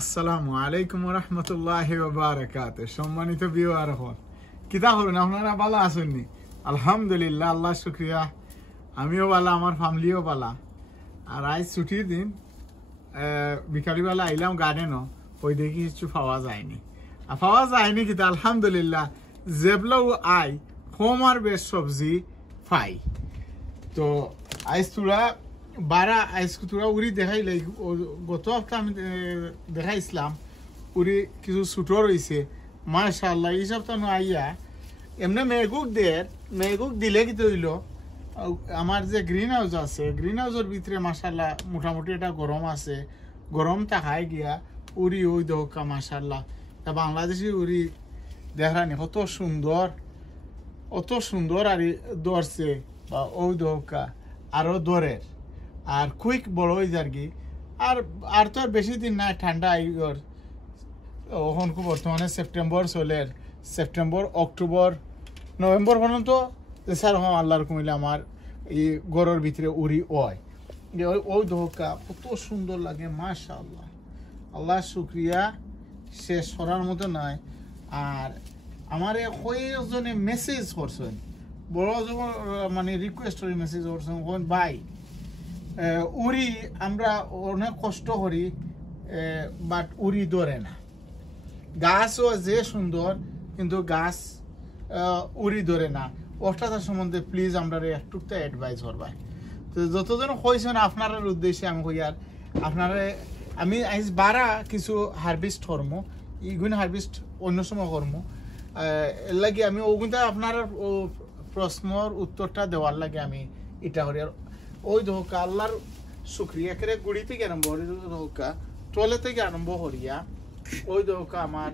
আসসালামু আলাইকুম রহমতুল্লাহি ওয়া বারাকাতুহু। সম্মানিত ভিউয়ার হল, কিতা হলেন? আপনারা ভালো আছেননি? আলহামদুলিল্লাহ, আল্লাহ শুকরিয়া, আমিও ভালো, আমার ফ্যামিলিও ভালো। আর আজ ছুটির দিন, বিকালবেলা আইলাম গার্ডেনও, ওই দেখি কিছু পাওয়া যায়নি। কিতা আলহামদুলিল্লাহ, জেবলাও আই হোমার বেশ সবজি পাই। তো আইস তোরা বারা আইস তোরা উড়ি দেখাইলে, গত হপ্তাহ আমি দেখাইছিলাম উড়ি কিছু ছুটো রয়েছে মাশাআল্লাহ। এই সপ্তাহ আইয়া এমনি মেঘুক দিলে কি হইল, আমার যে গ্রিন হাউস আছে, গ্রিন হাউসের ভিতরে মাশাআল্লাহ মোটামুটি এটা গরম আছে, গরম তাকাই গিয়া উড়ি ওই দহকা মাশাআল্লাহ। তা বাংলাদেশি উড়ি দেখানি কত সুন্দর আর দরছে বা ওই দহকা আরো দরের আর কুইক বড় হয়ে যার কি। আর তো আর বেশি দিন নাই, ঠান্ডা আইগর ওখান বর্তমানে সেপ্টেম্বর অক্টোবর নভেম্বর পর্যন্ত স্যার হম আল্লাহর কমিলে আমার এই গড়ের ভিতরে উড়ি ওই দহকা কত সুন্দর লাগে মাশাআল্লাহ। আল্লাহ শুক্রিয়া, শেষ করার মতো নয়। আর আমার কয়েকজনে মেসেজ করছেন, বড় মানে রিকোয়েস্ট করে মেসেজ করছেন, ভাই উড়ি আমরা অনেক কষ্ট করি, বাট উড়ি ধরে না। গাছও যে সুন্দর, কিন্তু গাছ উড়ি ধরে না। ওটার সম্বন্ধে প্লিজ আমরা একটুকটা অ্যাডভাইস করবাই। তো যতজন কইছেন আপনার উদ্দেশ্যে আমি কই, আর আপনারা আমি আইজ বারা কিছু হারভেস্ট করবো, ইগুন হারভেস্ট অন্য সময় করবো। এর লাগে আমি ওগুনটা আপনার প্রশ্নর উত্তরটা দেওয়ার লাগে আমি এটা করি। আর ওই দহকা আল্লাহর শুক্রিয়া করে গুড়ি থেকে আরম্ভ করি, দহকা টলে থেকে আরম্ভ করিয়া ওই দহকা আমার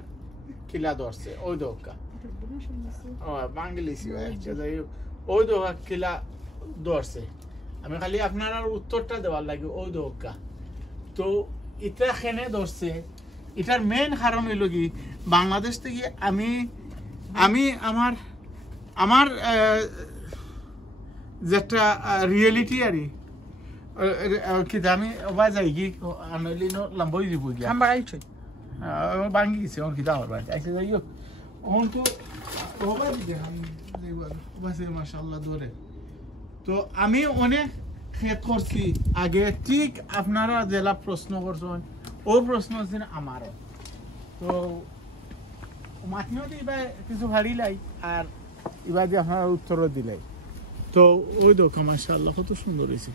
কিলা ধরছে। ওই দহকা বাঙ্গলিছি ওই দহকা কিলা ধরছে। আমি খালি আপনার উত্তরটা দেওয়ার লাগে ওই দহকা। তো এটা খেনে ধরছে, এটার মেইন কারণ হইল কি, বাংলাদেশ থেকে আমি আমার যেটা রিয়েলিটি আরি কি আমি ওবা যাই কি আনলিন লম্বই দিব গিয়া বাঙ্গি গেছে ওর কিতা হবার আইসে যাই ওন তো ওবা দিতে বাসে মাশাআল্লাহ ধরে। তো আমি অনেক খেত করছি আগে, ঠিক আপনারা জেলা প্রশ্ন করছেন ও প্রশ্ন হচ্ছেন আমারও। তো মাটিও এবার কিছু ভাড়িলাই আর এবার যে আপনারা উত্তরও দিলাই। তো ওই দেখো মাশাআল্লাহ কত সুন্দর হয়েছে।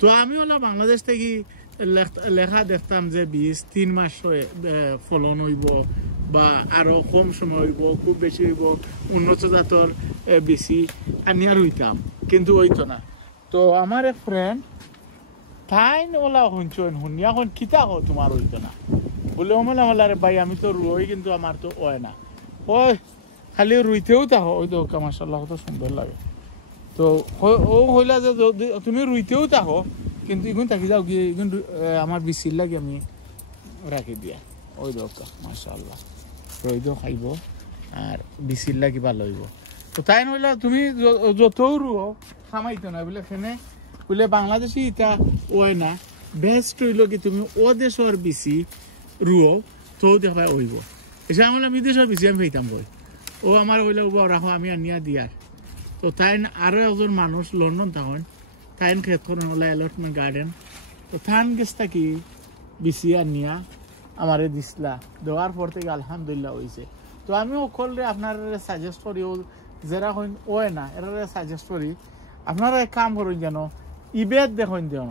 তো আমি হলো বাংলাদেশ থেকে লেখা দেখতাম যে 20-3 মাস ফলন হইব বা আরো কম সময় হইব, খুব বেশি হইব, উন্নত জাতর বেশি আনিয়ার হইতাম, কিন্তু হইতো না। তো আমার এক ফ্রেন্ড তাইন ওলা শুনছেন, শুনিয়া এখন কিতা হো তোমার হইতো না বলে, ওমেলা রে ভাই আমি তো রুই, কিন্তু আমার তো হয় না। ওই খালি রুইতেও থাকো, ওই তো মাশাআল্লাহ কত সুন্দর লাগে। তো ও হইলা যে যদি তুমি রুইতেও থাকো, কিন্তু এখন থাকি যাও গিয়ে এখন আমার বিচির লাগে আমি রাখি দিয়া। ওই দরকার মাশাআল্লাহ রইদেও খাইব আর বিচির লাগি ভালো হইব। তো তাই নইলা তুমি যতও রুও খামাইতো না বলে সেনে বলে বাংলাদেশি ইটা ওয় না। বেস্ট হইল কি তুমি ও দেশের বিচি রুও তো দেখা হইব। এসে আমার আমি দেশের বিচি আমি খাইতাম বই, ও আমার হইলে রাখো আমি আনিয়া দিয়ার। তো তাই আরো একজন মানুষ লন্ডন থাকেন, তাই খেত করেন হলো অ্যালটমেন্ট গার্ডেন। তো থান গেছ থাকি বিচি আনিয়া আমারে দিসলা, দেওয়ার পর থেকে আলহামদুলিল্লাহ হয়েছে। তো আমি সকলে আপনার সাজেস্ট করি, যারা হইন ওয় না এরা সাজেস্ট করি আপনারা এক কাম করেন যেন ইবেদ দেখেন যেন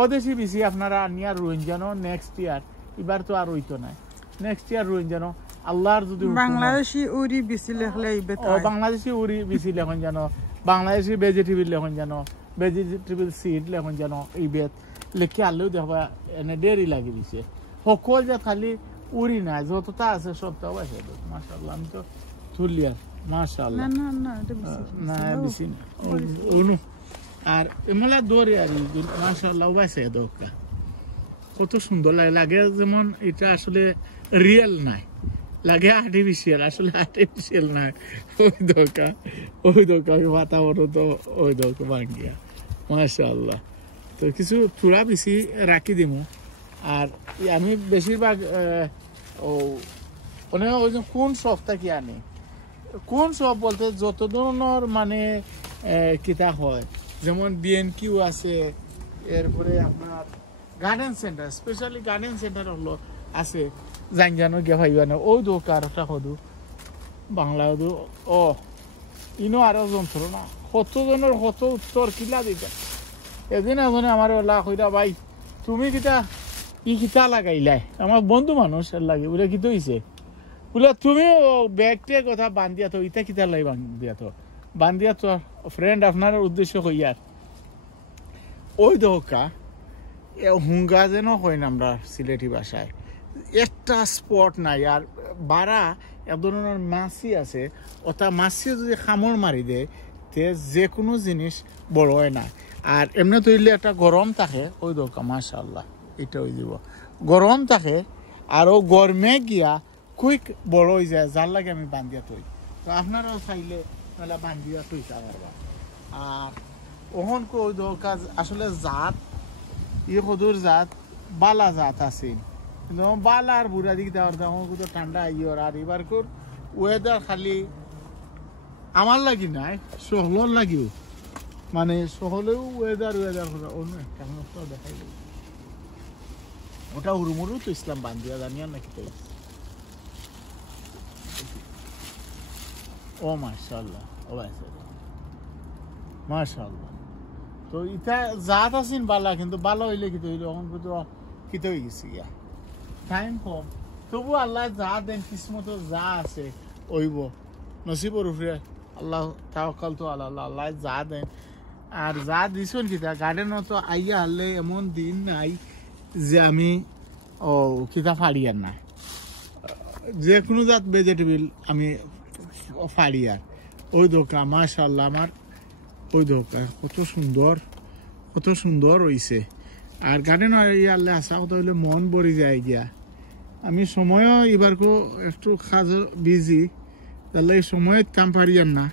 ওদেশি বিচি আপনারা আনিয়া রইন যেন নেক্সট ইয়ার। এবার তো আর হইতো না, নেক্সট ইয়ার রইন যেন আল্লাহর যদি বাংলাদেশি উড়ি বিচি লেখলে বাংলাদেশি উড়ি বিচি লেখন যেন, বাংলাদেশি ভেজিটেবল লেখন যেন, ভেজিটেবল সিড লেখন যেন ইবেদ লেখি আনলেও দেখবা এনে দেরি লাগি দিছে। সকল যে খালি উড়ি নাই, যতটা আছে সবটাও আছে মাশাআল্লাহ। আমি তো তুলিয়ার মাশাআল্লাহ না বেশি না অনু আর এমলা দৌড়ে আর মাশাআল্লাহ বাসে দোকা কত সুন্দর লাগে। যেমন এটা আসলে রিয়েল নাই, লাগে আর্টিফিশিয়াল, আসলে আর্টিফিশিয়াল নাই। ওই দোকা বাতাবরণ তো ওই দোকা ভাঙ্গিয়া মাশাআল্লাহ। তো কিছু চূড়া বেশি রাখি দিমু আর আমি বেশিরভাগ ওই যে কোন সবটা কি আনি কোন সব বলতে যত ধরনের মানে কিতা হয় যেমন বিএনকিউ আছে এরপরে আপনার garden centre specially garden centre হলো আছে জানো গিয়ে ভাইবা না ওই দোকানটা হদু বাংলা হদু ও ইনো আরো যন্ত্র না কতজনের কত উত্তর কিলা দিতা এদিন এজনে আমার ওলা কইরা ভাই তুমি কিতা কিতা লাগাইলাই আমার বন্ধু মানুষ লাগে বলে কি হইছে বলে তুমি ব্যাগটির কথা বান্ধিয়া তো ইটা কিতা লাই বান্ধিয়া তো বান্ধিয়া তো ফ্রেন্ড আপনার উদ্দেশ্য হইয়ার ওই দোকা হুঙ্গা যেন হয় না আমরা সিলেটি ভাষায় একটা স্পট নাই আর বারা এক ধরনের মাছি আছে ওটা মাছি যদি খামড় মারি দেয় তে যে কোনো জিনিস বড় হয় না আর এমনি তৈরি একটা গরম থাকে ওই দোকা মাশাআল্লাহ এটা হয়ে যাব গরম থাকে আর ও গরমে গিয়া কুইক বড় হয়ে যায় যার লাগে আমি বান্ধিয়া তৈ তো আপনারাও চাইলে তাহলে বান্ধিয়া তৈতে পারবা আর ওখান ওই দোকা আসলে জাত সদুর জাত বালা জাত আছে কিন্তু বালা আর বুড়া দিকে দেওয়ার তখন তো ঠান্ডা আইয়র আর এবার কর ওয়েদার খালি আমার লাগি নাই সহলর লাগিও মানে সহলেও ওয়েদার অন্য একটা দেখাই ওটা উরুমুরু তো ইসলাম বান্ধিয়া জানিয়া নাকি তাই ও মাশাআল্লাহ ও মাশাআল্লাহ তো ইটা জাত আছেন বালা কিন্তু বালা হইলে কি হইলো এখন কিন্তু কিতে হয়ে গেছে গিয়া টাইম কম তবু আল্লাহ যা দেন কিসমত যা আছে ওইব নসিবর উপরে আল্লাহ তাওয়াক্কাল তো আল্লাহ আল্লাহ যা দেন আর যা দিছেন কিতা গার্ডেনও তো আইয়া হলে এমন দিন নাই যে আমি কিতা ফাড়িয়ার না যে কোনো জাত ভেজিটেবল আমি ফাড়িয়ার ওই দোকা মাশাআল্লাহ আমার ওই দোকা কত সুন্দর হইছে আর গার্ডেন আল্লাহ আসা কথা হইলে মন ভরি যায় গিয়া আমি সময়ও এবার একটু কাজ বিজি তাহলে এই সময় কাম পারিয়ার না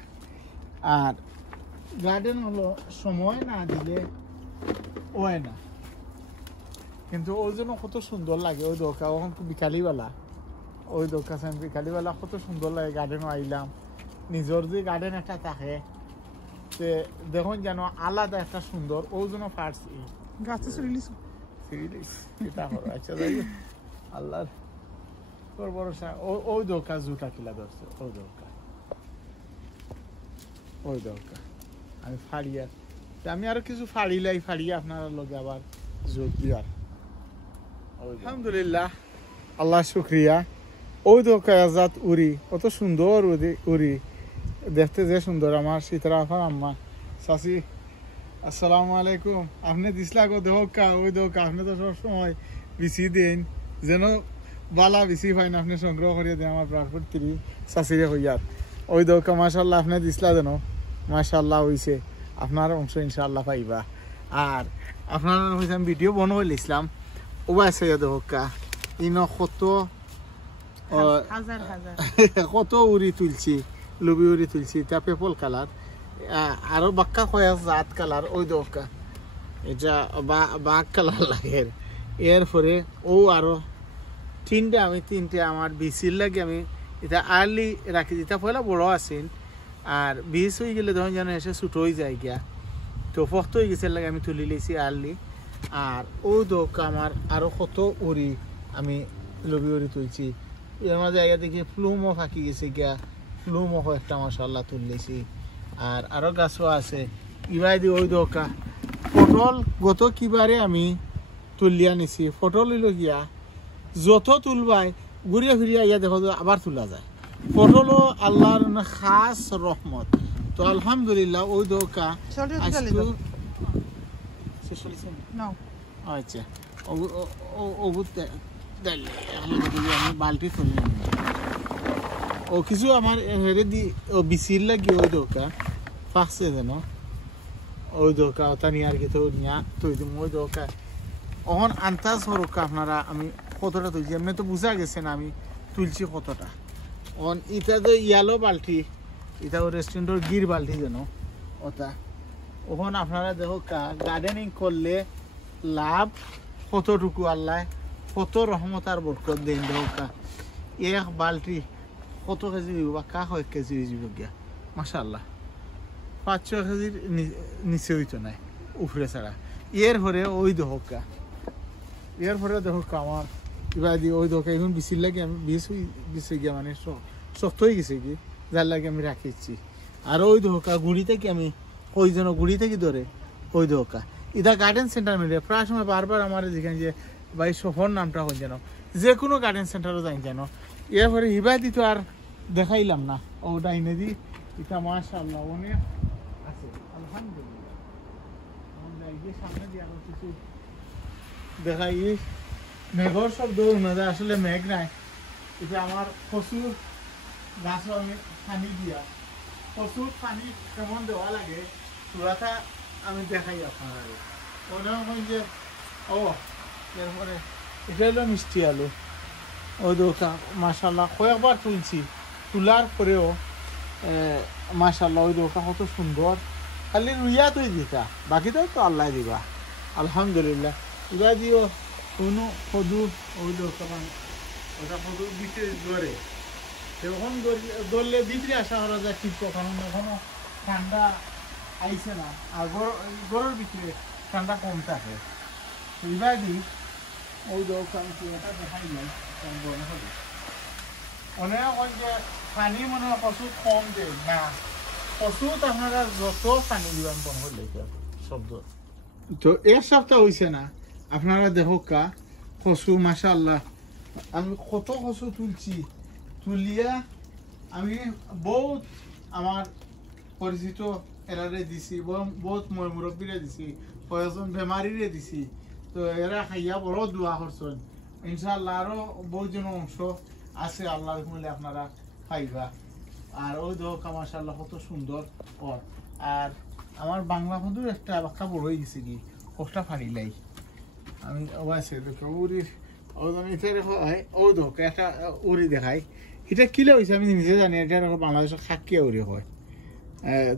আর গার্ডেন হলো সময় না দিলে ওয় না কিন্তু ওই জন্য কত সুন্দর লাগে ওই দোকা ওখান বিকালিবেলা ওই দোকা বিকালিবেলা কত সুন্দর লাগে গার্ডেনও আইলাম নিজের যে গার্ডেন একটা থাকে দেখুন যেন আলাদা একটা সুন্দর ওই জন্য পারছি গাছ আচ্ছা আল্লাহর ভরসা ওই দোকা জুটা কিলা ধরছে ওই দোকা আমি ফাড়িয়া আমি আরো কিছু ফাড়িয়া আপনার লগে আবার যোগ দিয়ার আলহামদুলিল্লাহ আল্লাহ শুক্রিয়া ওই দোকা আজাদ উড়ি কত সুন্দর উড়ি দেখতে যে সুন্দর আমার সীতারা আফার আম্মা চাচি আসসালামু আলাইকুম আপনি দিসলা গো দোকা ওই দোকা আপনি তো সবসময় বিচি দেন যেন বালা বিচি পাইন আপনি সংগ্রহ করিয়া দেন আমার প্রাকৃতিক চাচিরে হইয়ার ওই দোকা মাশাআল্লাহ আপনি দিসলা যেন মাশাআল্লাহ হইছে আপনার অংশ ইনশাআল্লাহ পাইবা আর আপনার হইছে আমি ভিডিও বনাই লিছিলাম ওবা আছে দোকা ইনো কত উড়ি তুলছি লুবি উড়ি তুলছি তা পেপল কালার আরো বাক্কা কয়া জাত কালার ওই দোকা এটা বাঘ কালার লাগে এরপরে ও আরো তিনটে আমার বিচির লাগে আমি এটা আর্লি রাখি যেটা পয়লা বড় আছেন আর বিষ হয়ে গেলে তখন যেন এসে ছোট হয়ে যায় গিয়া তো ফক্ত হয়ে গেছে লাগে আমি তুলি লেছি আর্লি আর ও দোকা আমার আরো কত উড়ি আমি লবি উড়ি তুলছি এর মাঝে আইয়া দেখি ফ্লুমও ফাঁকি গেছে গিয়া ফ্লুমও একটা মাশাআল্লাহ তুললেছি আর আরো গাছও আছে ইবাই দি ওই দোকা পটল গত কিবারে আমি তুলিয়া নিছি পটল হইল গিয়া যত তুলবাই ঘুরিয়া ফিরিয়া ইয়া দেখো আবার তোলা যায় পটলও আল্লাহর খাস রহমত তো আলহামদুলিল্লাহ ওই দোকা আচ্ছা বালতি তুললাম ও কিছু আমার হেরে দি ও বিচির লাগি ওই দোকা ফাঁকছে যেন ওই দোকা ওটা নিয়ে আর কি তো নিয়া তুই দিম ওই দোকা অহন আন্তাজ হরকা আপনারা আমি কতটা তুলছি এমনি তো বুঝা গেছে না আমি তুলছি কতটা অন এটা তো ইয়ালো বালতি এটা ও রেস্টুরেন্টের গির বালতি যেন ওটা ওখানে আপনারা দেখো গার্ডেনিং করলে লাভ কতটুকু আল্লাহ কত রহমত আর বরকত দেন দেখো এক বালতি কত কেজি দিব বা কয়েক কেজি হয়ে যাব গিয়া মাশাআল্লাহ 5-6 কেজির নিচে হইতো নাই উপরে ছাড়া এর পরে ওই দেখো এর পরে দেখো আমার এবার দিয়ে ওই দেখো এখন বিচির লাগে আমি বিছে গিয়া মানে শক্ত হয়ে গেছে কি যার লাগে আমি রাখিছি আর ওই ধোকা গুড়ি থেকে আমি ওই জন্য গুড়ি থেকে ধরে ওই ধোকা এটা গার্ডেন সেন্টার মিলে প্রায় সময় বারবার আমার যেখানে যে ভাই সফর নামটা হয়ে যেন যে কোনো গার্ডেন সেন্টারও যাই যেন এরপরে হিবাই দিত আর দেখাইলাম না ও ডাইনে দি এটা মাশাআল্লাহ অনেক আছে আলহামদুলিল্লাহ সামনে দিয়ে আরো কিছু দেখাই মেঘর সব দৌড় মেঘা আসলে মেঘ নাই এটা আমার প্রচুর গাছ আমি পানি দিয়া প্রচুর পানি কেমন দেওয়া লাগে পুরাটা আমি দেখাই আপনার মনে হয় যে ও এরপরে এটা হলো মিষ্টি আলু ওই দোকা মাশাআল্লাহ কয়েকবার তুলছি তোলার পরেও মাশাআল্লাহ ওই দোকা কত সুন্দর খালি রুইয়া তুই দিতা বাকিটাও তো আল্লাহ দিবা আলহামদুলিল্লাহ এবার দিও কোনো সদুর ওই দোকা ওটা সদুর দিতে ধরে যখন ধরলে ভিতরে আসা করা যায় ঠিক কারণ এখনো ঠান্ডা আইছে না আর গরুর ভিতরে ঠান্ডা কম থাকে এবার দি ওই দোকান এটা দেখাই যায় অনেক যে পানি মনে হয় প্রচুর কম দেয় না প্রচুর আপনারা যত পানি দিবেন কম হলে শব্দ তো এক সপ্তাহ হয়েছে না আপনারা দেখো কচু মাশাআল্লাহ আমি কত কচু তুলছি তুলিয়া আমি বহুত আমার পরিচিত এরারে দিছি বহুত মুরব্বীরে দিছি কয়েকজন বেমারিরে দিছি তো এরা খাইয়া বড় দোয়া করছেন ইনশাআল্লাহ আরো বহুজন অংশ আছে আল্লাহর হুকুমে আপনারা খাইবা আর ওই দোকা মাশাআল্লাহ কত সুন্দর আর আমার বাংলা বন্ধুর একটা বাক্কা বড় হয়ে গেছে কি কষ্টা ফাড়িলাই আমি অবশ্যই দেখো উড়ির ও দোকা একটা উড়ি দেখাই এটা কিলে হয়েছে আমি নিজে জানি এটা বাংলাদেশের খাকিয়া উড়ি হয়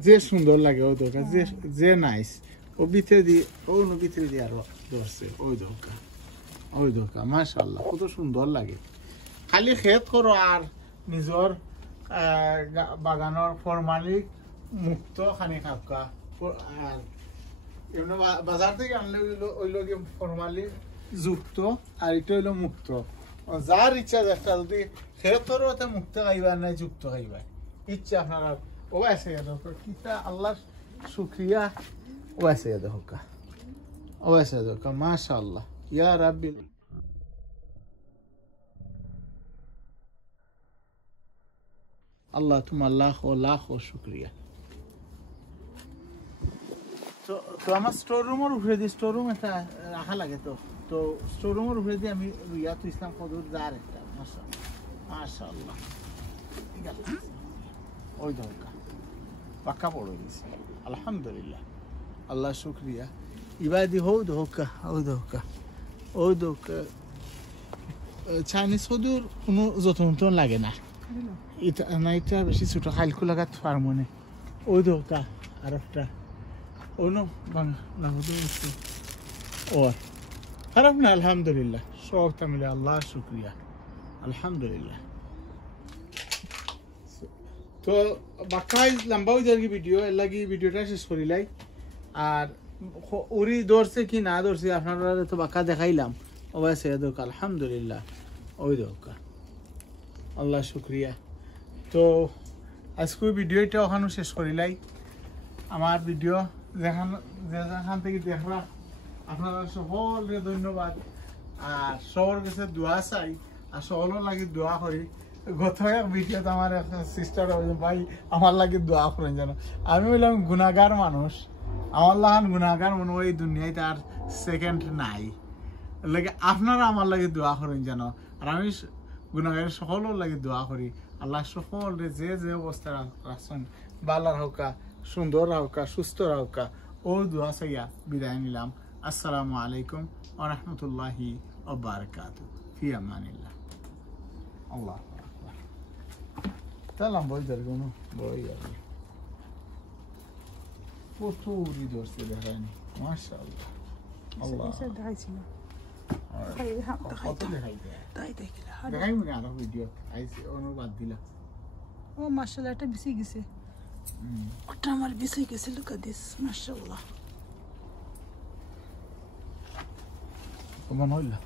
যে সুন্দর লাগে ও দোকা যে নাইস ও ভিতরে দিয়ে ভিতরে দিয়ে আরো ধরছে ওই দোকা মাশাআল্লাহ কত সুন্দর লাগে খালি খেত করো আর নিজের বাগানের ফরমালিক মুক্ত খানি খাবকা আর এমনি বাজার থেকে আনলে ওই লোক ফরমালি যুক্ত আর এটা হইলো মুক্ত যার ইচ্ছা একটা যদি খেতরও মুক্ত খাইবার নাই যুক্ত খাইবার ইচ্ছা আপনারা ও আছে কিতা আল্লাহর শুকরিয়া ও আছে দেখা ও আছে দেখা মাশাআল্লাহ ইয়া রাব্বি আল্লাহ তোমার লাখ শুকরিয়া তো আমার স্টোর রুমের উপরে দিয়ে স্টোর রুম একটা রাখা লাগে তো স্টোর রুমের উপরে দিয়ে আমি রিয়াতুল ইসলাম কদুর যার একটা মাশাআল্লাহ ওই দরকার পাক্কা পড়ে গেছে আলহামদুলিল্লাহ আল্লাহ শুকরিয়া ইবাদি ওই দোকা চাইনিজ সদুর কোনো যত্ন লাগে না এটা না এটা বেশি ছোট খাইলকু লাগাত পারবো না ওই দোকা আর একটা অন্য বাংলা খারাপ না আলহামদুলিল্লাহ সব মিলে আল্লাহ শুক্রিয়া আলহামদুলিল্লাহ তো বাক্কাই লম্বা হয়ে যাবে ভিডিও এর লাগি ভিডিওটা শেষ করিলাই আর উড়ি ধরছে কি না ধরছে আপনারা তো বাক্কা দেখাইলাম অবশ্যই দোকা আলহামদুলিল্লাহ ওই দোকা আল্লাহ শুক্রিয়া তো আজকে ভিডিওটা ওখানে শেষ করিলাই আমার ভিডিও যেখান থেকে দেখলা আপনারা সকলকে ধন্যবাদ আর সবার কাছে দোয়া চাই আর সকলের লাগে দোয়া করি গত এক ভিডিওতে আমার সিস্টার ভাই আমার লাগে দোয়া করেন যেন আমি বললাম গুণাগার মানুষ আমার লাগান গুণাগার মনে হয় এই দুনিয়ায় তার সেকেন্ড নাই লাগে আপনারা আমার লাগে দোয়া করেন যেন আর আমি গুণাগারের সকলের লাগে দোয়া করি আল্লাহ সকলে যে অবস্থা রাখছেন বালার হোকা সুন্দর রাহুকা সুস্থ রাহুকা ও দোয়া চাইয়া বিদায় নিলাম আসসালামু আলাইকুম ওয়া রাহমাতুল্লাহি ওয়া বারাকাতুহু ফি আমানিল্লাহ আল্লাহ আকবার তালাম বই দরগুনো বই প্রচুরই ধরছে দেখায়নি মাশাআল্লাহ আল্লাহ এসে দেখাইছি না কত দেখাই দেয় তাই দেখিলা দেখাই মনে আরো ভিডিও আইসি অনুবাদ দিলা ও মাশাআল্লাহ এটা বেশি গেছে ওটা আমার বেশি গেছে look at this মাশাআল্লাহ কেমন হইলো